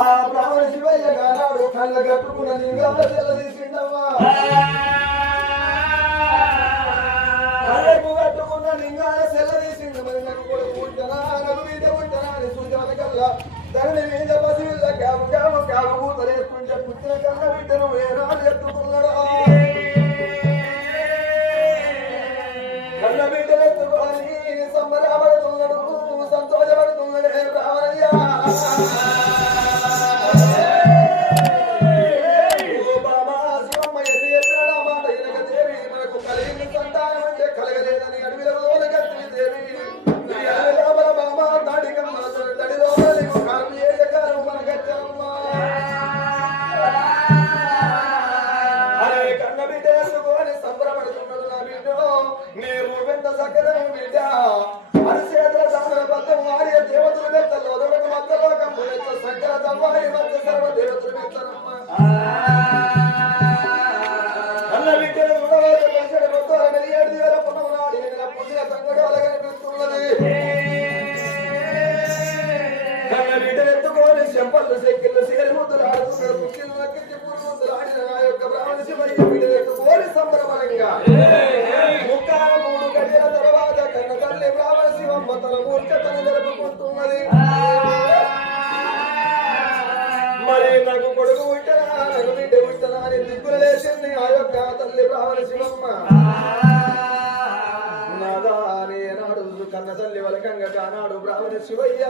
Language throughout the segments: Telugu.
ఆ బ్రాహ్మణ శివయ్య గానాడు కళ్ళ కట్టుకున్న నింగా తెల్లదీసిండమ్మా కళ్ళకు కట్టుకున్న నింగా తెల్లదీసిండు మరి నాకు కొడుకు ఉంటానా నాకు మీద ఉంటానా అని సూచన కల్లా దాని మీద పసివిల్ల కాము కాము కాము కూతలేసుకుంటే పుట్టిన కళ్ళ బిడ్డను వేరాలు ఎత్తుకున్నాడు కళ్ళ బిడ్డలు ఎత్తుకొని సంబరపడుతున్నాడు సంతోషపడుతున్నాడే బ్రాహ్మణయ్య చెంపలు సెక్కిళ్ళు సేరి ముద్దులు ఆడుతున్నాడు ముఖ్యులు నక్కించి పూరి ముద్దులు ఆడిన నా యొక్క బ్రాహ్మణ శివయ్య బిడ్డలకు కోరి సంబరపరంగా ముక్కాల 3 గడియల తర్వాత కన్న తల్లి బ్రాహ్మణ శివమ్మ తన మూర్ఖతను జరుపుకుంటున్నది మరి నాకు కొడుకు పుట్టనా నాకు బిడ్డ పుట్టనా అని దిక్కులు లేచింది ఆ యొక్క తల్లి బ్రాహ్మణ శివమ్మ నాదా అని నాడు కన్న తల్లి వలకంగా కానాడు బ్రాహ్మణ శివయ్య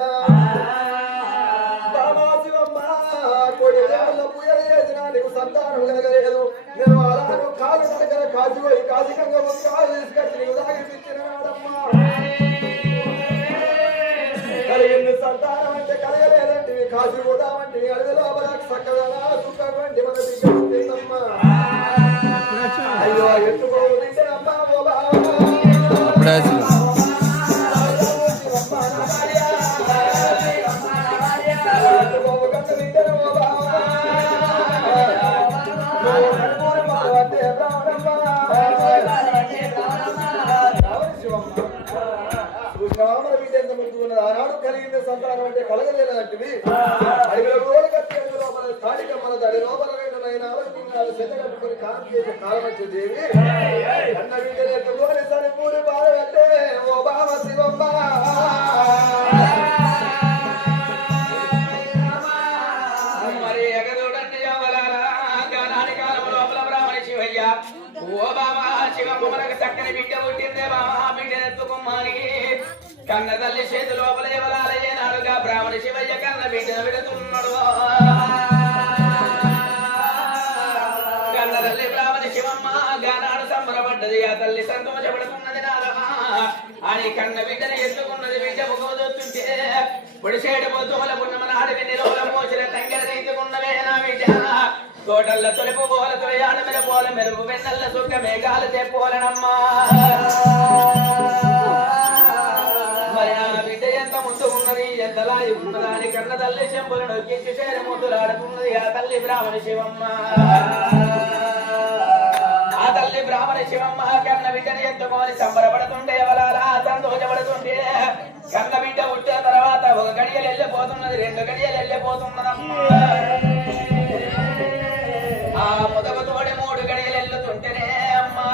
నీకు సంతానం కలగలేదు నేను అలాను కాలు దగ్గర కాజుపోయి కాజికంగా కాలు తీసుకొచ్చి నీకు తాగిపించినాడమ్మా కలిగింది సంతానం అంటే కలగలేదంటే కాజు పోదామంటే అడవి లోపల చక్కగా సుఖమంటే మన బిడ్డమ్మా అయ్యో ఎత్తుకోమ్మా ఆనాడు కలిగింది సంతానం అంటే కలగలేదంటివి అడవిలో రోజు కట్టి లోపల స్థానిక మన దడి లోపల చెత్త కట్టుకుని కాలం చేసే కాలం వచ్చే దేవి అన్న వీటిని ఎత్తుకొని సరిపూరి బాధ అంటే ఓ బామ శివమ్మ మరి ఎగదూడండి నాని కాలం లోపల బ్రాహ్మణ శివయ్య ఓ బామ శివమ్మ మనకు చక్కని బిడ్డ పుట్టిందే బామ బిడ్డను ఎత్తుకుమ్మాని కన్న తల్లి చేతి లోపల ఎవరాలయ్యేనాడుగా బ్రాహ్మణ శివయ్య కన్న బిడ్డను విడుతున్నాడు కన్న తల్లి బ్రాహ్మణ శివమ్మ గానాడు సంబరపడ్డది ఆ తల్లి సంతోషపడుతున్నది నారమా అని కన్న బిడ్డను ఎత్తుకున్నది బిడ్డ ముఖమొస్తుంటే పొడిసేడు పొద్దుల పున్నమన అడవి నిలువల మోసిన తంగెల రీతుకున్నవే నా బిడ్డ తోటల్ల తొలిపు పోల తొలియాడ మెరుపోల మెరుపు వెన్నెల్ల సుఖ మేఘాలు తెప్పోలనమ్మా ఉన్నదాని కన్న తల్లి చెంపులు నొక్కించి చేరి ముద్దులాడుతున్నది ఆ తల్లి బ్రాహ్మణ శివమ్మ ఆ తల్లి బ్రాహ్మణ శివమ్మ కన్న బిడ్డని ఎత్తుకొని సంబరపడుతుంటే ఎవరాలా సంతోషపడుతుంటే కన్న బిడ్డ పుట్టిన తర్వాత 1 గడియలు వెళ్ళిపోతున్నది 2 గడియలు వెళ్ళిపోతున్నదమ్మా ఆ మొదటి తోడి 3 గడియలు వెళ్ళుతుంటేనే అమ్మా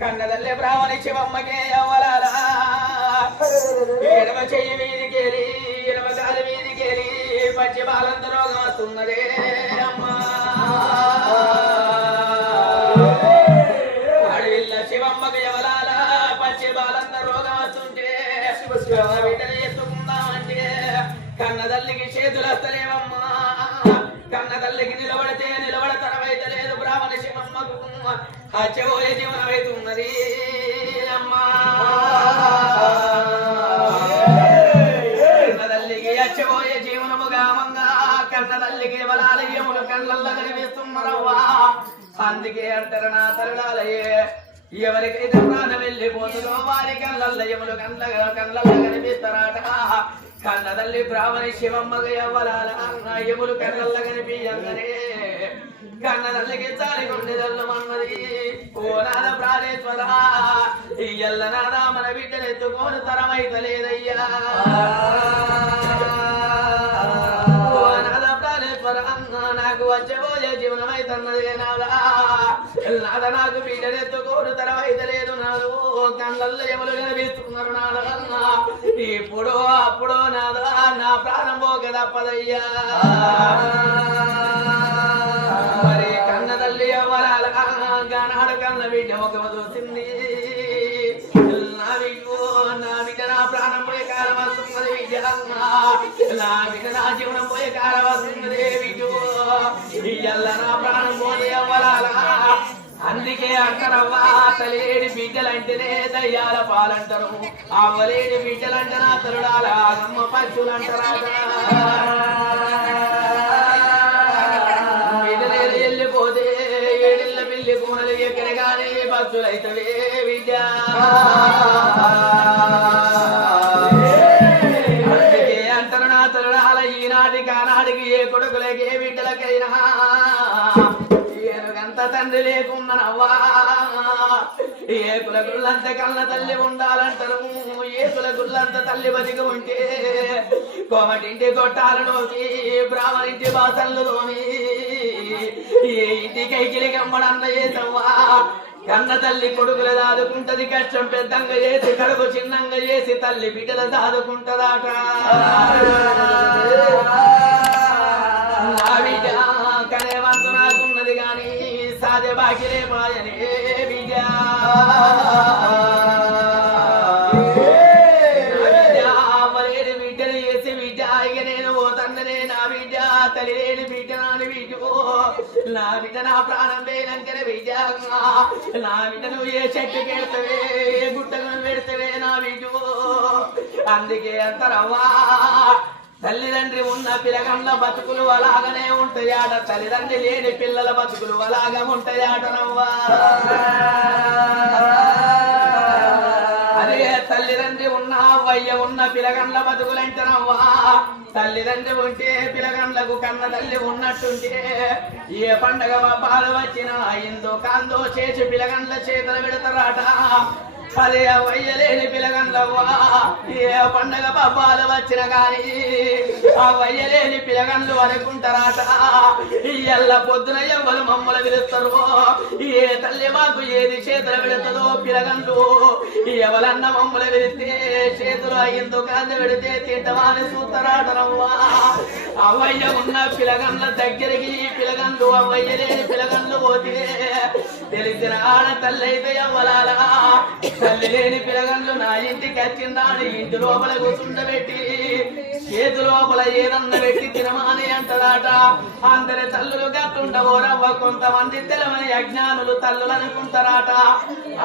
కన్నదల్లే బ్రాహ్మణ శివమ్మకే అవ్వలాలా ఎడమ చెయ్యి వీధికేలి ఎడమ కాలు వీధికేలి పచ్చి బాలంత రోగం వస్తున్నదే అమ్మా అడవిల్ల శివమ్మకి ఎవలాలా పచ్చి బాలంత రోగం వస్తుంటే బిడ్డని ఎత్తుకుందామంటే కన్నదల్లికి చేతులు వస్తలేవమ్మా కన్నదల్లికి నిలబడితే నిలబడతనమైతే లేదు బ్రాహ్మణ శివమ్మకు అచ్చబోయే జీవనమైతున్నది అమ్మా కన్నదల్లికి అచ్చబోయే జీవనముగా మంగా కన్నదల్లికి బలాలయములు కళ్ళల్లో కనిపిస్తున్నారవ్వా అందుకే అంటారు నా తరుణాలయ్యే ఎవరికైతే ప్రాణం వెళ్ళిపోతుందో వారి కళ్ళల్లో యములు కళ్ళల్లో కనిపిస్తారట కన్న తల్లి బ్రాహ్మణి శివమ్మగా ఎవ్వరాల ఎములు కళ్ళల్లో కనిపించగానే కన్న తల్లికి చాలిగుండెదల్లమన్నది. ఓ నాద ప్రాణేశ్వర ఎల్ల నాదా మన బిడ్డను ఎత్తుకోను తరమైతలేదయ్యా. ఓ నాద ప్రాణేశ్వర నాకు వచ్చబోయే జీవనమైతన్నదే నాదా. నాద నాకు బిడ్డను ఎత్తుకోను తరమైతలేదు నాదు. కళ్ళల్లో ఎములు కనిపిస్తున్నారు నాదన్నా. ఇప్పుడు అప్పుడు నాదా నా ప్రాణం పోక తప్పదయ్యా. మరి కన్న తల్లి ఎవరాల గానాడు కన్న బిడ్డ ఒక చూసింది. నా బిడ్డ నా ప్రాణం పోయే కాలం వస్తున్నది బిడ్డ. నా బిడ్డ నా జీవనం పోయే కాలం వస్తున్నది బిడ్డ. ఇయ్యల్ల నా ప్రాణం పోతే ఎవరాల. అందుకే అంటారవ్వా తలేడి బిడ్డలంటేనే దయ్యాల పాలంటారు. అవ్వలేని బిడ్డలంటే నా తరుడాల అమ్మ పచ్చులు అంటారా. బిడ్డలేని వెళ్ళిపోతే ఏడిళ్ళ పిల్లి కూనలు ఎక్కడ కానీ పచ్చులైతవే బిడ్డ. అందుకే అంటారు నా తరుడాల ఈనాటికి ఆనాటికి ఏ కొడుకులకి ఏ బిడ్డలకైనా తండ్రి లేకున్ననవ్వా. ఏ కులగుళ్ళంత కన్న తల్లి ఉండాలంటారు. ఏ కులగుళ్ళంత తల్లి బతికి ఉంటే కోమటింటి కొట్టాలలోకి బ్రాహ్మణింటి బాసల్లోని ఏ ఇంటి కైకిలి కమ్మడంత చేసవ్వా. కన్న తల్లి కొడుకులు దాదుకుంటది. కష్టం పెద్దంగా చేసి కడుపు చిన్నంగా చేసి తల్లి బిడ్డలు దాదుకుంటదాట. కనేవంతు నాకున్నది గాని సాదే బాకిలే మాయనే బిడ్డ. అవ్వలేని బిడ్డను చేసి బిడ్డ. ఇక నేను పోతన్ననే నా బిడ్డ. తల్లి లేని బిడ్డ నాని బిడ్డ. నా బిడ్డ నా ప్రాణం పోయినాకనే బిడ్డ. నా బిడ్డ నువ్వు ఏ చెట్టు పెడతావే ఏ గుట్టను పెడతావే నా బిడ్డ. అందుకే అంటారవ్వా తల్లిదండ్రి ఉన్న పిల్లగండ్ల బతుకులు అలాగనే ఉంటాయాట. తల్లిదండ్రి లేని పిల్లల బతుకులు అలాగా ఉంటాయాటనవ్వా. అదే తల్లిదండ్రి ఉన్న వయ్య ఉన్న పిల్లగండ్ల బతుకులంటనవ్వా. తల్లిదండ్రి ఉంటే పిల్లగండ్లకు కన్న తల్లి ఉన్నట్టుంటే ఏ పండగ బాధ వచ్చినా ఎందో కాందో చేసి పిల్లగండ్ల చేతులు పెడతారాట. అదే వయ్యలేని పిలగండ్లవ్వా. ఏ పండగ పబ్బాలు వచ్చిన గాని ఆ వయ్యలేని పిలగండ్లు అనుకుంటారాట. ఎల్ల పొద్దున ఎవ్వరు మమ్మల్ని పిలుస్తారు. ఏ తల్లి మాకు ఏది చేతులు పెడుతుందో పిలగండ్లు ఎవరన్న మమ్మల్ని పిలిస్తే చేతులు అయ్యిందో కాంత పెడితే తింటమాని చూస్తారాటనవ్వా. అవయ్య ఉన్న పిలగండ్ల దగ్గరికి పిలగండ్లు అవయ్యలేని పిలగండ్లు పోతే తెలిసిన ఆడ తల్లి అయితే ఎవ్వలాలా. తల్లి లేని పిలగండ్లు నా ఇంటికి వచ్చిందాని ఇంటి లోపల కూర్చుండబెట్టి చేతు లోపల ఏదన్న పెట్టి తినమాని అంటదాట. అందరి తల్లులు గట్టుండవోరవ్వ. కొంతమంది తెలవని అజ్ఞానులు తల్లులు అనుకుంటారాట.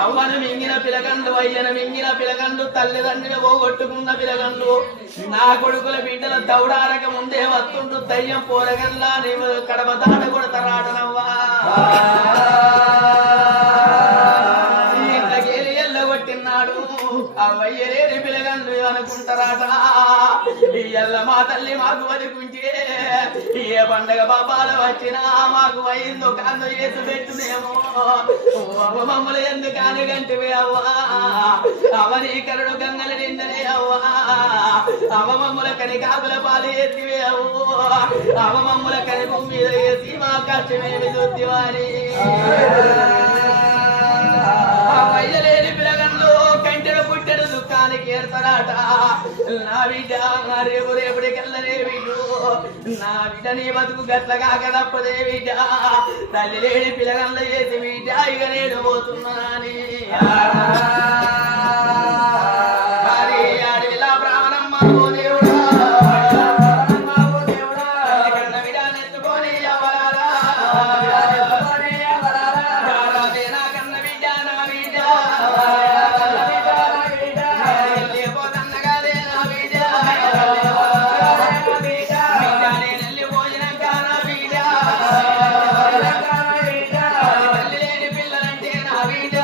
అవ్వను మింగిన పిలగండ్లు అయ్యను మింగిన పిలగండ్లు తల్లిదండ్రులు పోగొట్టుకున్న పిలగండ్లు నా కొడుకుల బిడ్డల దౌడారక ముందే వస్తుంటూ దయ్యం పోరగల్లా నీవు కడప దాట కొడతారాటనవ్వా. కొట్టినాడు అవయ్యలేని పిలగండ్లు అనుకుంటారాట. ఎల్ల మా తల్లి మాకు వదుకుంటే ఏ పండగ బాబాలు వచ్చినా మాకు అయిందో కాందో చేసి పెట్టునేమో. మమ్మల్ని ఎందుకని గంటివే అవ్వా. అవనీకరుడు గంగలు నిందనే అవ్వా. అవమమ్ముల కని కాపుల పాలు ఎత్తివే అవ్వు. అవమమ్ముల కని భూమి మీద వేసి మా కష్టమేమి చూద్దివాని. వయ్యలేని పిలగండ్లు కంటెడు పుట్టెడు దుఃఖానికి ఏర్పడాట. నా బిడ్డ రేపు రేపటికెళ్ళనే బిడ్డు. నా బిడ్డ నీ బతుకు గట్లగా కదప్పదే బిడ్డ. తల్లి లేని పిలగండ్లు చేసి బిడ్డ ఇక నేను పోతున్నాని. అడవిలా బ్రాహ్మణమ్మ ఓ దేవుడా కన్న బిడ్డనెత్తుకొని ఎవరాలా. తల్లి లేని పిల్లలంటే నా బిడ్డ.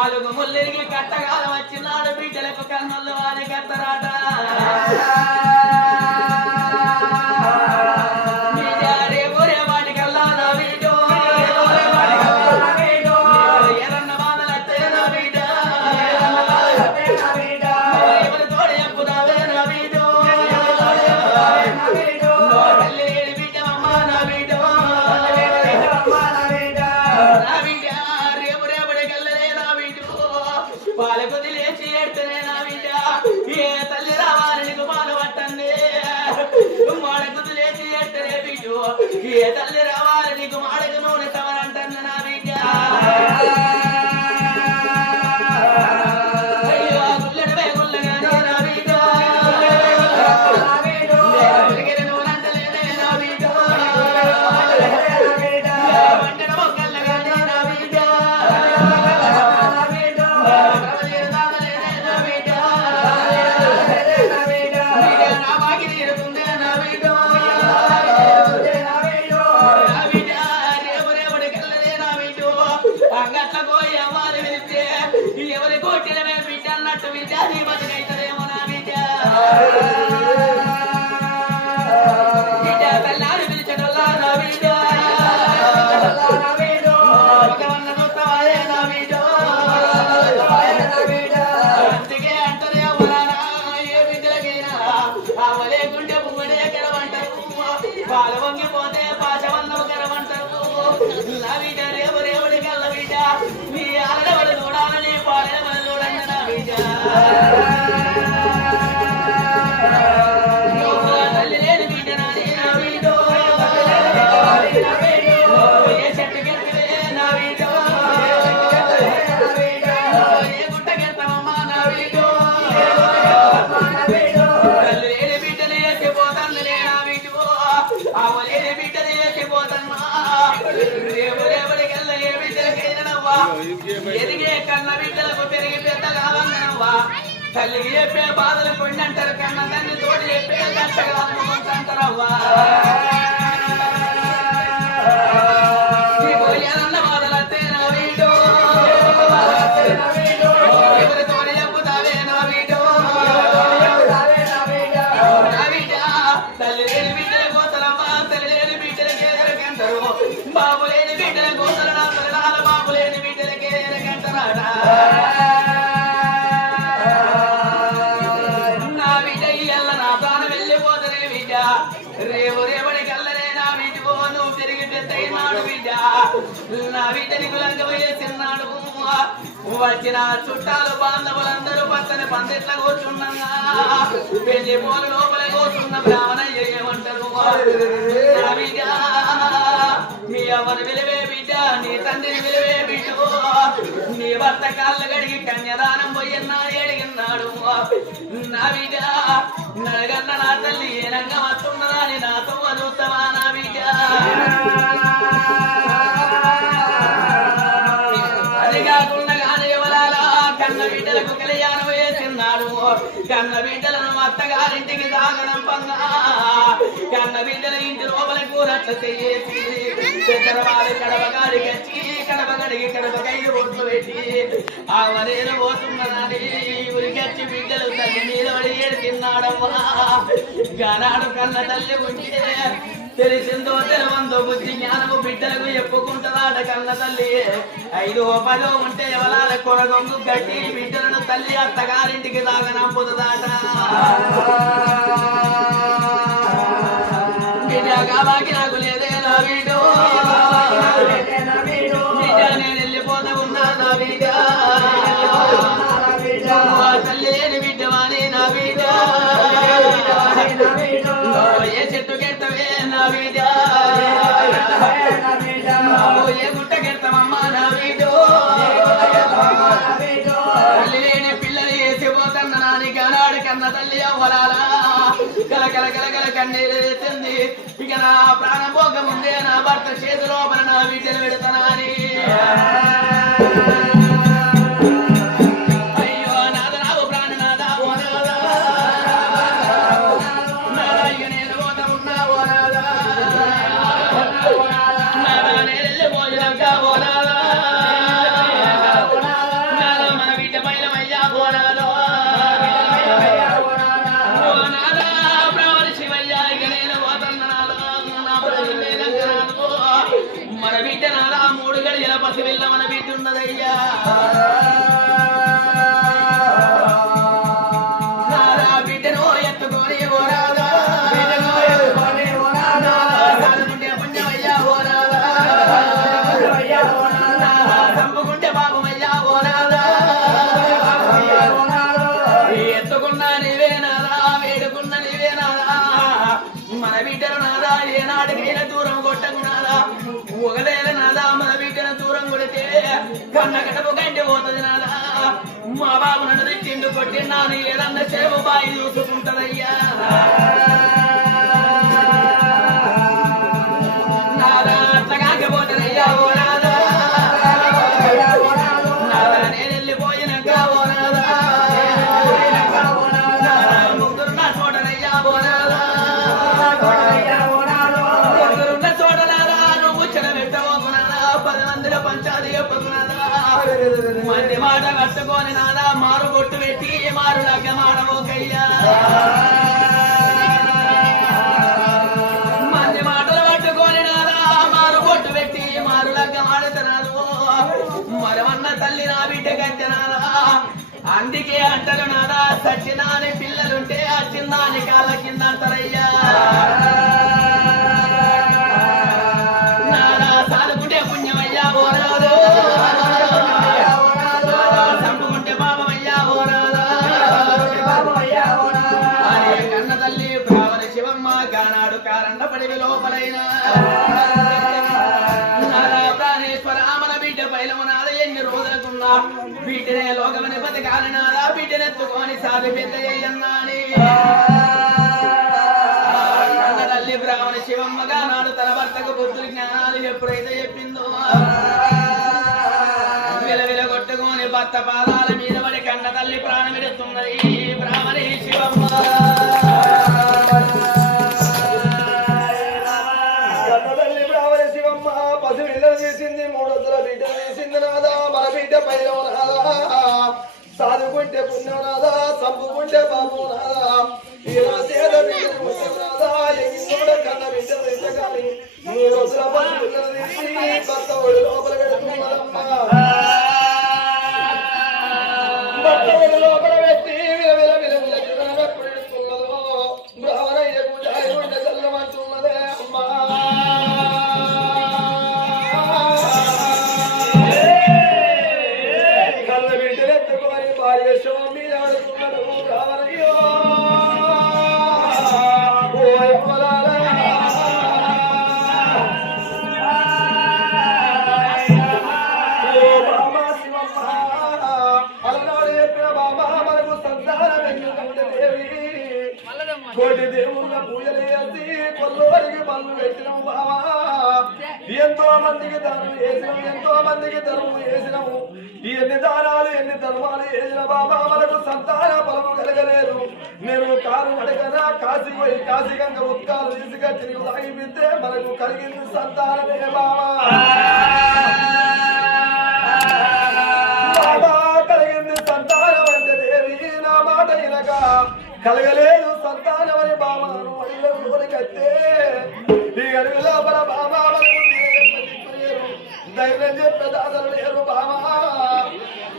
కాలుకు ముల్లిరికి కట్టగాలం వచ్చినాడు బిడ్డలకు కన్నులు వారి కట్టరాట ఏ తల్లి రావాలి నీకు మాడకు నూనె తవరంటన్న నా బిడ్డ అయ్యో గుల్లెడవే గుల్లగానే నా బిడ్డ నూనంటలేదే నా బిడ్డ వంటన మొక్కల్లగానే నా బిడ్డ నా బాకి తీరుతుందే నా బిడ్డ ఎవరి కోటిల మేము బిడ్డ అన్నట్టు బిడ్డ నీ బతుకైతదేమో నా బిడ్డ బిడ్డ తల్లారి పిలిచడల్లా నా బిడ్డ ఒకవన్న చూస్తావాయే నా బిడ్డ అందుకే అంటనే అవ్వరానా ఏ బిడ్డలకైనా ఆవలే గుండె పువ్వడే గెలవంటారు పాల వంగిపోతే పాచవన్నం గెలవంటారు నా బిడ్డ రేపు రేవుడి కల్ల బిడ్డ నీ ఆడవడు చూడాలని పాడేవడు చూడండి నా బిడ్డ తల్లి లేని బిడ్డ నాని నా బిడ్డ ఏ చెట్టు గెలిపితే నా బిడ్డ ఏ గుట్ట గెలుతామమ్మా నా బిడ్డ తల్లి లేని బిడ్డని ఎత్తిపోతాను నా బిడ్డ ఆవలేని బిడ్డని ఎత్తిపోతన్నా రేపు రేపటికెళ్ళ ఏ బిడ్డలకైనవా ఎదిగే కన్న బిడ్డలకు పెరిగి పెద్ద కావాలన్నవా తల్లికి చెప్పే బాధలు కొన్ని అంటారు కన్న తల్లి తోడు చెప్పే కష్టగాలంటారవ్వా ఎవరి తోడు చెప్పుతావే నా వీడో నా బిడ్డ తల్లి లేని బిడ్డల కోసలమ్మా తల్లి లేని బిడ్డలకే ఎరకంటారు బాబు లేని బిడ్డల కోసల తల్లిదాల బాబు లేని బిడ్డలకే ఎరకంటారా నా బిడ్డ ఇయ్యల్ల నా తాను వెళ్ళిపోతుంది బిడ్డ రేపు రేపటి కల్లనే నా బిడ్డకు నువ్వు తిరిగి పెద్దయినాడు బిడ్డ నా బిడ్డని కులంగా వేసిన్నాడు వచ్చిన చుట్టాలు బాంధవులందరూ పక్కన పందిట్ల కూర్చున్నా పెళ్లి పోలు లోపల కూర్చున్న బ్రాహ్మణ ఏమంటారు నా బిడ్డ మీ ఎవరు విలువే బిడ్డ నీ తండ్రిని విలువే బిడ్డ నీ భర్త కాళ్ళు గడిగి కన్యదానం పోయన్నా అడిగిన్నాడు నా బిడ్డ నడగన్న నా తల్లి ఏనంగా వస్తున్నదా అని నాతో అదుతావా నా బిడ్డ అది కాకుండా కన్న బిడ్డలకు కళ్యాణం వేసిన్నాడు కన్న బిడ్డలను అత్తగారింటికి సాగడం పన్నా కన్న బిడ్డల ఇంటి లోపల కూరట్లు చేసి పెద్దవారి కడప గారికి వచ్చి కడప గడిగి కడప కై ఒట్లు పెట్టి ఆవరేలు పోతున్నదని ఉరికొచ్చి బిడ్డలు తల్లి మీద పడి తిన్నాడమ్మా గానాడు కన్న తల్లి ఉంటే తెలిసిందో తెలవందో బుద్ధి జ్ఞానము బిడ్డలకు చెప్పుకుంటున్నాడ కన్న తల్లి 5 10 ఉంటే ఎవరాల కొరగొంగు గట్టి బిడ్డలను తల్లి అత్తగారింటికి దాగనంపుతుందాట బిడ్డకి నాకు లేదే నా బిడ్డ బిడ్డ నేను వెళ్ళిపోతా ఉన్నా నా బిడ్డ తల్లి లేని బిడ్డవాని నా బిడ్డ ఏ చెట్టు కెడతవే నా బిడ్డ ఏ గుట్ట కెడతామమ్మా నా బిడ్డ తల్లి లేని పిల్లని వేసిపోతున్న నానికి అనాడు కన్న తల్లి అవ్వలాలా కల కల కల కల కన్నీరు వేసింది ఇక నా ప్రాణం పోక ముందే నా భర్త చేతిలో నా బిడ్డను పెడతానా అని ఏనాడికైనా దూరం కొట్టకున్నాదా ఒకవేళ నాదా మన బిడ్డను దూరం కొడితే కన్న కటపు గంటి పోతుంది నాదా మా బాబు నన్ను తిట్టిండు కొట్టిన్నాను ఏదన్నా చెరువు బాయి చూసుకుంటదయ్యా నాదా అట్లా కాకపోతుందయ్యా ఓ నాదా నాదా నేను వెళ్ళిపోయినాక ఓ నాదా ముగ్గురున్న చూడనయ్యా ఓ నాదా ముగ్గురున్న చూడనాదా నువ్వు చెడబెట్టబోకున్నాదా 10 మందిలో పంచాది చెప్పుకున్నాదా మంది మాట కట్టుకొని నాదా మారు బొట్టు పెట్టి మారు లగ్గమాడబోకయ్యా మంది మాటలు పట్టుకొని నాదా మారు బొట్టు పెట్టి మారు లగ్గమాడుతున్నాడు మరవన్న తల్లి నా బిడ్డ కంటనాదా అందుకే అంటారు నాదా సచ్చినాని పిల్లలుంటే ఆ చిన్నాని కాళ్ళ కింద అంటారయ్యా నాదా సాదుకుంటే పుణ్యమయ్యా పోరాదు చంపుకుంటే పాపమయ్యా పోరాదా అనే కన్న తల్లి భావన శివమ్మ గానాడు కారండ పడివి లోపలైనా ప్రాణేశ్వర మన బిడ్డ పైలమునాద ఎన్ని రోజులకున్నా బిడ్డనే లోకమని బతకాలనాదా బిడ్డనెత్తుకొని సాధి పెద్ద అన్నాని కన్న తల్లి బ్రాహ్మణ శివమ్మగా నాడు తన భర్తకు బుద్ధులు జ్ఞానాలు ఎప్పుడైతే చెప్పిందో విలవిల కొట్టుకొని భర్త పాదాల మీద పడి కన్న తల్లి ప్రాణమిడుతున్నది బ్రాహ్మణి శివమ్మ చేసింది 3 వందల బిడ్డలు చేసింది నాదా మన బిడ్డ పైన నాదా సాదుకుంటే పుణ్యం నాదా చంపుకుంటే పాపం నాదా ఇలా సేద బిడ్డలు నాదా ఎన్నో కన్న బిడ్డలు ఎత్తగాలి 3 రోజుల పసుపులను తీసి భర్త ఒడి లోపల పెడుతున్నారమ్మా భర్త ఒడి లోపల పెట్టి విల ఎప్పుడు ఎడుతున్నదో బ్రాహ్మణయ్యకు జాయి ఉంటే చల్లమంటున్నదే అమ్మా కోటి దేవుళ్ళ పూజలు చేసి కొల్లోరికి పనులు పెట్టినాము బావా ఎంతో మందికి ధనం వేసినాము ఎంతో మందికి ధర్మం వేసినాము ఎన్ని దానాలు ఎన్ని ధర్మాలు వేసిన బాబా మనకు సంతాన బలము కలగలేదు నేను కారు అడగనా కాశీ పోయి కాశీ గంగ ఉత్కాలు తీసుకొచ్చి నీకు తాగిపిస్తే మనకు కలిగింది సంతానమే బాబా బాబా కలిగింది సంతానం అంటే దేవి నా మాట ఇనక కలగలేదు సంతానం అని బాబాను అడిగతే ఈ అడుగు లోపల బాబా ధైర్యం చెప్పే దాదలు లేరు బాబా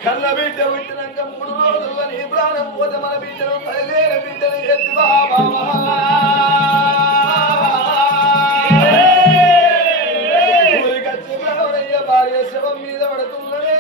కన్న బిడ్డ పుట్టినాక 3 రోజుల్లో నీ ప్రాణం పోతే మన బిడ్డను తల్లిలేని బిడ్డను ఎత్తి బాబా ఊరికొచ్చి బ్రాహ్మణయ్య భార్య శవం మీద పడుతున్నదే